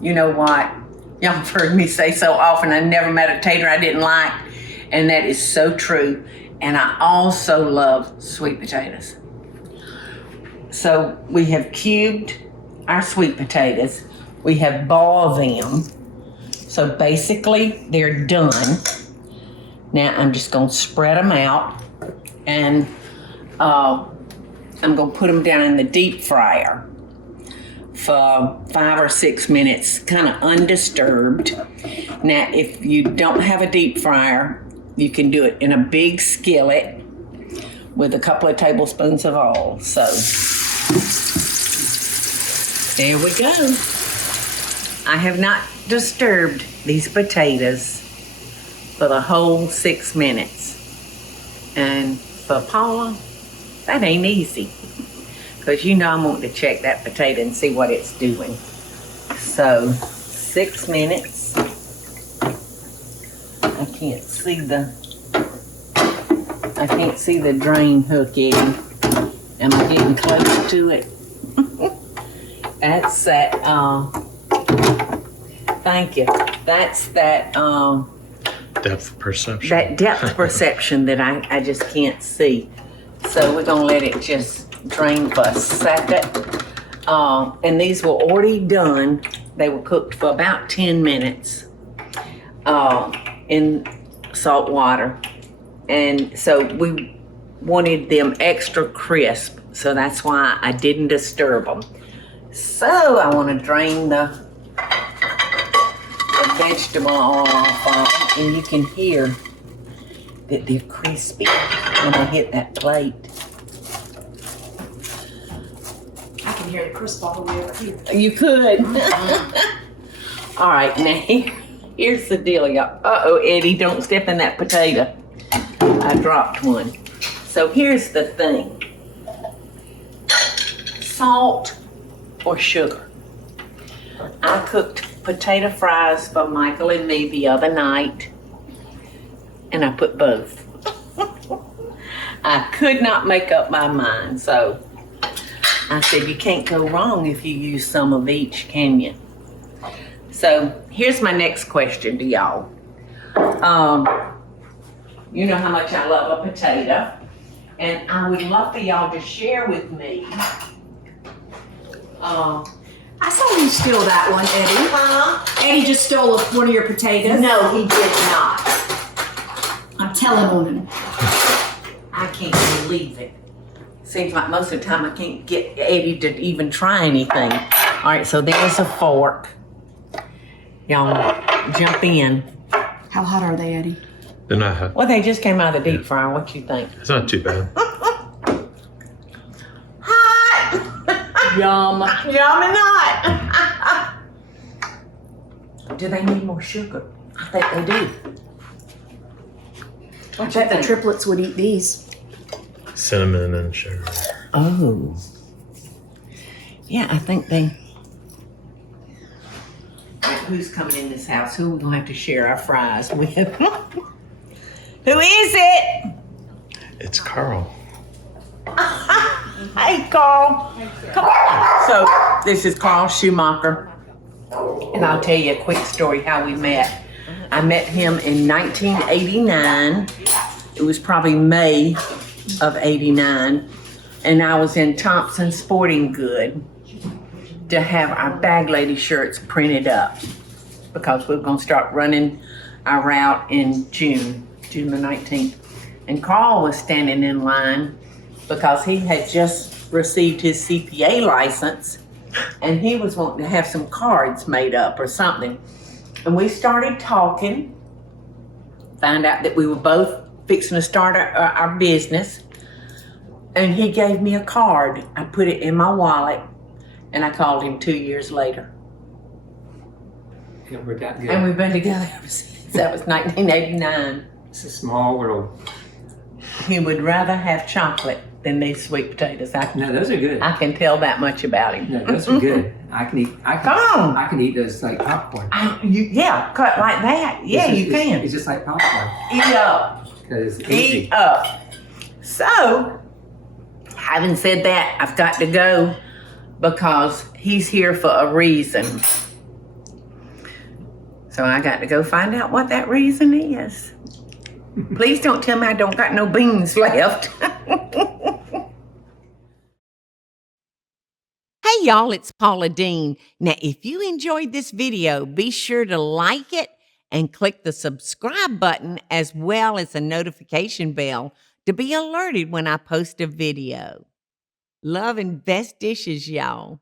You know what? Y'all have heard me say so often, I never met a tater I didn't like. And that is so true. And I also love sweet potatoes. So we have cubed our sweet potatoes. We have boiled them. So basically they're done. Now I'm just gonna spread them out and I'm gonna put them down in the deep fryer for 5 or 6 minutes, kind of undisturbed. Now, if you don't have a deep fryer, you can do it in a big skillet with a couple of tablespoons of oil. So, there we go. I have not disturbed these potatoes for the whole 6 minutes. And for Paula, that ain't easy. Because you know I'm wanting to check that potato and see what it's doing. So, 6 minutes. I can't see the drain hook, Eddie. Am I getting close to it? That's that, thank you. That's that, depth perception. that depth perception that I just can't see. So we're gonna let it just drain for a second. And these were already done. They were cooked for about 10 minutes in salt water. And so we wanted them extra crisp. So that's why I didn't disturb them. So I want to drain the vegetable oil off of them. And you can hear that they're crispy when I hit that plate. I can hear the crisp all the way over here. You could. All right, now here's the deal, y'all. Uh-oh, Eddie, don't step in that potato. I dropped one. So here's the thing. Salt or sugar. I cooked potato fries for Michael and me the other night, and I put both. I could not make up my mind, so I said, you can't go wrong if you use some of each, can you? So here's my next question to y'all. You know how much I love a potato, and I would love for y'all to share with me. I saw you steal that one, Eddie. Eddie just stole one of your potatoes. No, he did not. I'm telling on him. I can't believe it. Seems like most of the time I can't get Eddie to even try anything. All right, so there's a fork. Y'all jump in. How hot are they, Eddie? They're not hot. Well, they just came out of the deep fryer. What you think? It's not too bad. Hot! Yum. Yum and not. Do they need more sugar? I think they do. I bet the triplets would eat these. Cinnamon and sugar. Oh. Yeah, I think they... Who's coming in this house? Who are we going to have to share our fries with? Who is it? It's Carl. Hey, Carl. Come on. So, this is Carl Schumacher. And I'll tell you a quick story how we met. I met him in 1989. It was probably May of 89. And I was in Thompson Sporting Good to have our bag lady shirts printed up because we were going to start running our route in June the 19th. And Carl was standing in line because he had just received his CPA license and he was wanting to have some cards made up or something. And we started talking, found out that we were both fixing to start our business. And he gave me a card. I put it in my wallet and I called him 2 years later. It worked out good. And we've been together ever since. That was 1989. It's a small world. He would rather have chocolate than these sweet potatoes. No, those are good. I can tell that much about him. No, those are good. I can eat those like popcorn. Yeah, cut like that. Yeah, you can. It's just like popcorn. Eat up. Because it's easy. Eat up. So, having said that, I've got to go because he's here for a reason. So I got to go find out what that reason is. Please don't tell me I don't got no beans left. Hey y'all, it's Paula Deen. Now, if you enjoyed this video, be sure to like it and click the subscribe button as well as the notification bell to be alerted when I post a video. Love and best dishes, y'all.